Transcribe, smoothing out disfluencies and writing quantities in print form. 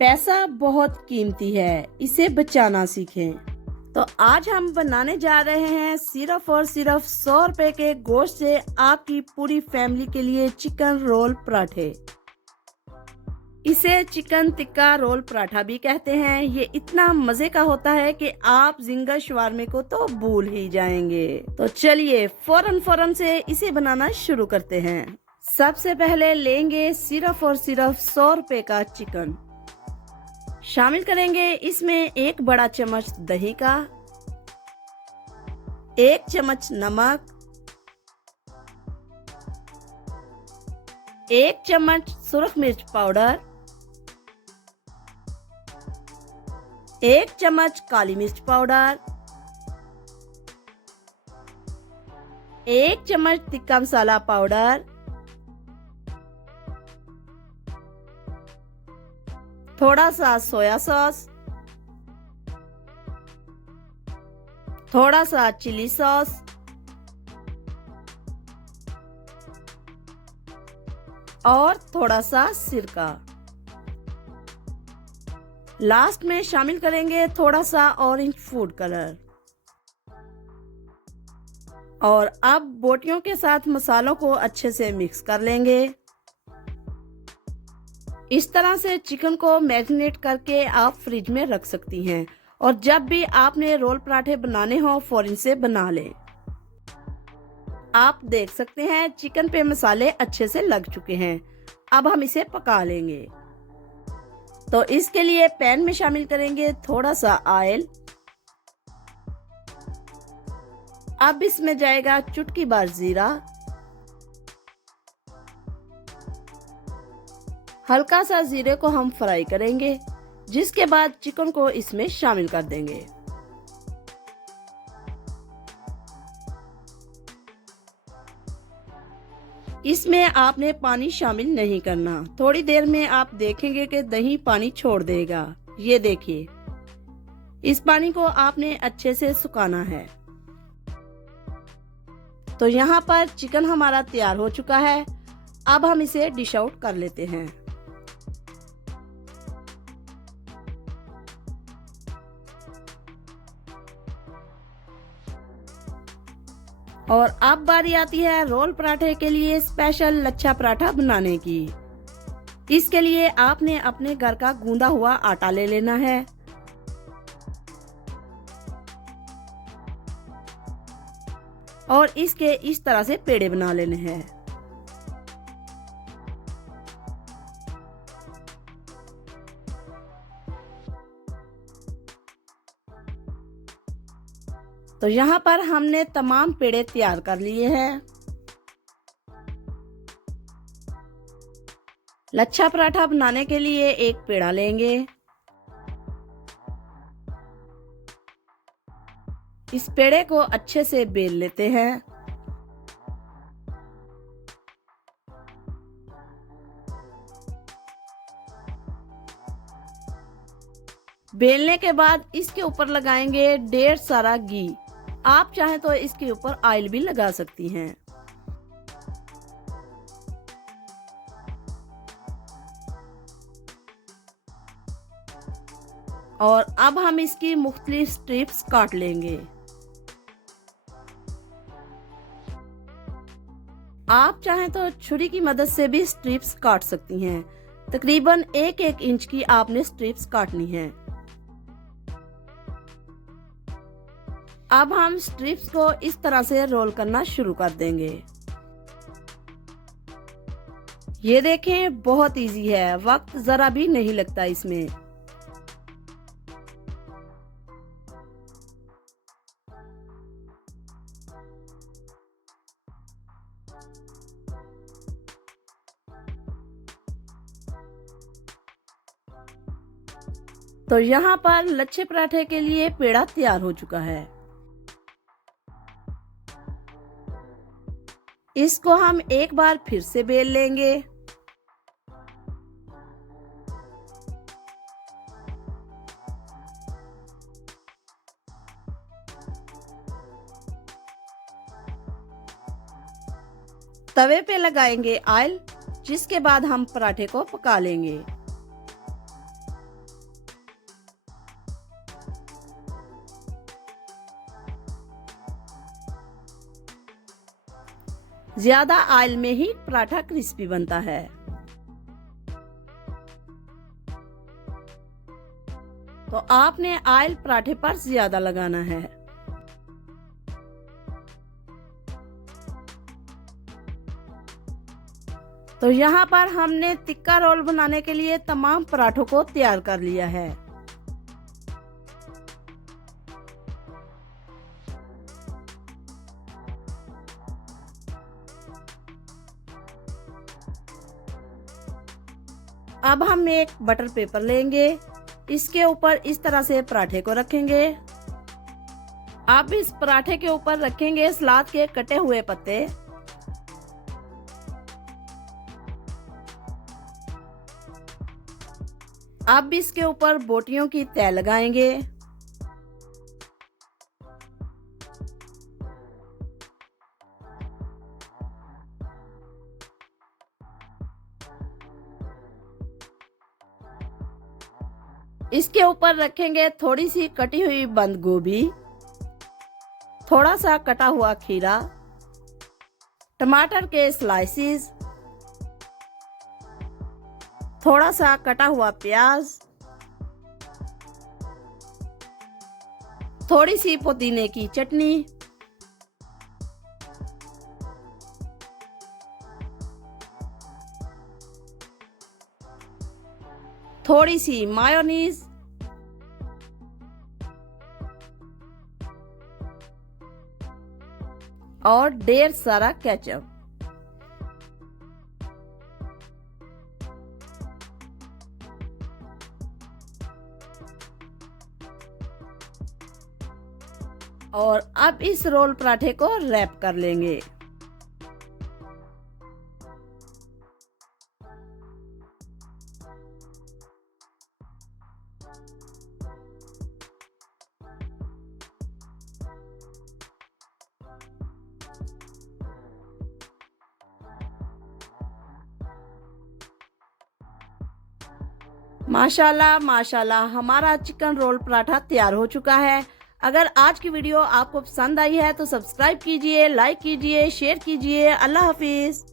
पैसा बहुत कीमती है, इसे बचाना सीखें। तो आज हम बनाने जा रहे हैं सिर्फ और सिर्फ 100 रुपए के गोश्त से आपकी पूरी फैमिली के लिए चिकन रोल पराठे। इसे चिकन टिक्का रोल पराठा भी कहते हैं। ये इतना मजे का होता है कि आप जिंगर शवारमे को तो भूल ही जाएंगे। तो चलिए फौरन से इसे बनाना शुरू करते हैं। सबसे पहले लेंगे सिर्फ और सिर्फ 100 रुपए का चिकन। शामिल करेंगे इसमें 1 बड़ा चम्मच दही का, 1 चम्मच नमक, 1 चम्मच सुरख मिर्च पाउडर, 1 चम्मच काली मिर्च पाउडर, 1 चम्मच तिक्का मसाला पाउडर, थोड़ा सा सोया सॉस, थोड़ा सा चिली सॉस और थोड़ा सा सिरका। लास्ट में शामिल करेंगे थोड़ा सा ऑरेंज फूड कलर। और अब बोटियों के साथ मसालों को अच्छे से मिक्स कर लेंगे। इस तरह से चिकन को मैरिनेट करके आप फ्रिज में रख सकती हैं और जब भी आपने रोल पराठे बनाने हो फौरन से बना लें। आप देख सकते हैं चिकन पे मसाले अच्छे से लग चुके हैं। अब हम इसे पका लेंगे। तो इसके लिए पैन में शामिल करेंगे थोड़ा सा ऑयल। अब इसमें जाएगा चुटकी भर जीरा, हल्का सा जीरे को हम फ्राई करेंगे, जिसके बाद चिकन को इसमें शामिल कर देंगे। इसमें आपने पानी शामिल नहीं करना। थोड़ी देर में आप देखेंगे कि दही पानी छोड़ देगा। ये देखिए, इस पानी को आपने अच्छे से सुखाना है। तो यहाँ पर चिकन हमारा तैयार हो चुका है। अब हम इसे डिश आउट कर लेते हैं। और अब बारी आती है रोल पराठे के लिए स्पेशल लच्छा पराठा बनाने की। इसके लिए आपने अपने घर का गूंदा हुआ आटा ले लेना है। और इसके इस तरह से पेड़े बना लेने हैं। तो यहाँ पर हमने तमाम पेड़े तैयार कर लिए हैं। लच्छा पराठा बनाने के लिए एक पेड़ा लेंगे। इस पेड़े को अच्छे से बेल लेते हैं। बेलने के बाद इसके ऊपर लगाएंगे ढेर सारा घी। आप चाहें तो इसके ऊपर ऑयल भी लगा सकती हैं। और अब हम इसकी मुख्तलिफ स्ट्रिप्स काट लेंगे। आप चाहें तो छुरी की मदद से भी स्ट्रिप्स काट सकती हैं। तकरीबन 1-1 इंच की आपने स्ट्रिप्स काटनी है। अब हम स्ट्रिप्स को इस तरह से रोल करना शुरू कर देंगे। ये देखें, बहुत इजी है, वक्त जरा भी नहीं लगता इसमें। तो यहाँ पर लच्छे पराठे के लिए पेड़ा तैयार हो चुका है। इसको हम एक बार फिर से बेल लेंगे। तवे पे लगाएंगे ऑयल, जिसके बाद हम पराठे को पका लेंगे। ज्यादा ऑयल में ही पराठा क्रिस्पी बनता है। तो आपने ऑयल पराठे पर ज्यादा लगाना है। तो यहाँ पर हमने तिक्का रोल बनाने के लिए तमाम पराठों को तैयार कर लिया है। अब हम एक बटर पेपर लेंगे, इसके ऊपर इस तरह से पराठे को रखेंगे। अब इस पराठे के ऊपर रखेंगे सलाद के कटे हुए पत्ते। अब इसके ऊपर बोटियों की तह लगाएंगे। इसके ऊपर रखेंगे थोड़ी सी कटी हुई बंद गोभी, थोड़ा सा कटा हुआ खीरा, टमाटर के स्लाइसेस, थोड़ा सा कटा हुआ प्याज, थोड़ी सी पुदीने की चटनी, थोड़ी सी मायोनीज और ढेर सारा केचप। और अब इस रोल पराठे को रैप कर लेंगे। माशाल्लाह माशाल्लाह, हमारा चिकन रोल पराठा तैयार हो चुका है। अगर आज की वीडियो आपको पसंद आई है तो सब्सक्राइब कीजिए, लाइक कीजिए, शेयर कीजिए। अल्लाह हाफिज।